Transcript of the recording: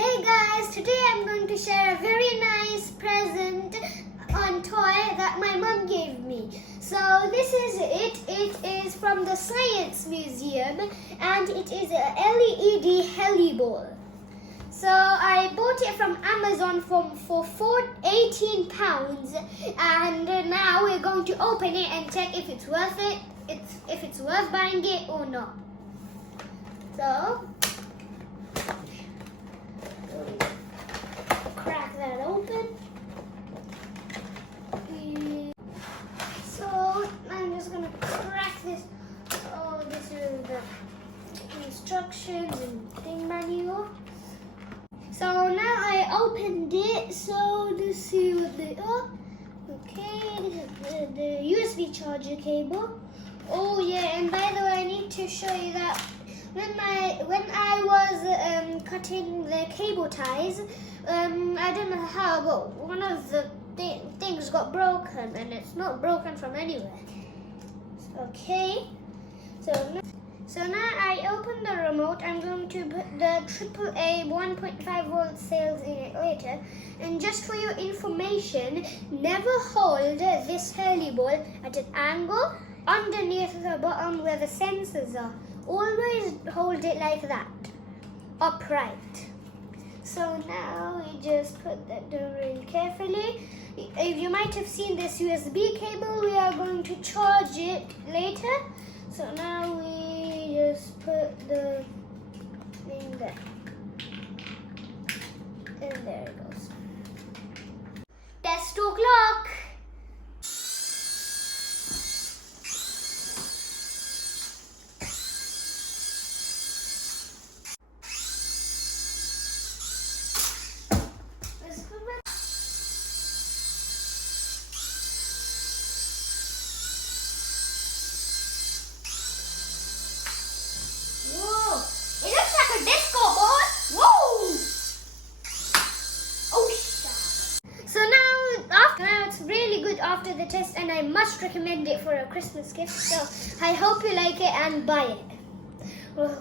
Hey guys, today I'm going to share a very nice present on toy that my mom gave me. So this is it. It is from the Science Museum and it is a LED Heliball. So I bought it from Amazon for £18 and now we're going to open it and check if it's worth it, if it's worth buying it or not. So crack that open. So I'm just gonna crack this. Oh, this is the instructions and thing manual. So now I opened it. So let's see what they are. Okay, this is the USB charger cable. Oh yeah, and by the way, I need to show you that when I was cutting the cable ties, I don't know how, but one of the things got broken, and it's not broken from anywhere. Okay, so now I open the remote. I'm going to put the AAA 1.5 volt cells in it later. And just for your information, never hold this Heliball at an angle underneath the bottom where the sensors are. Always hold it like that, upright. So now we just put that down really carefully. If you might have seen this USB cable, we are going to charge it later. So now we just put the thing there. And there it goes. Test 2 o'clock. After the test, and I must recommend it for a Christmas gift, so I hope you like it and buy it. Whoa.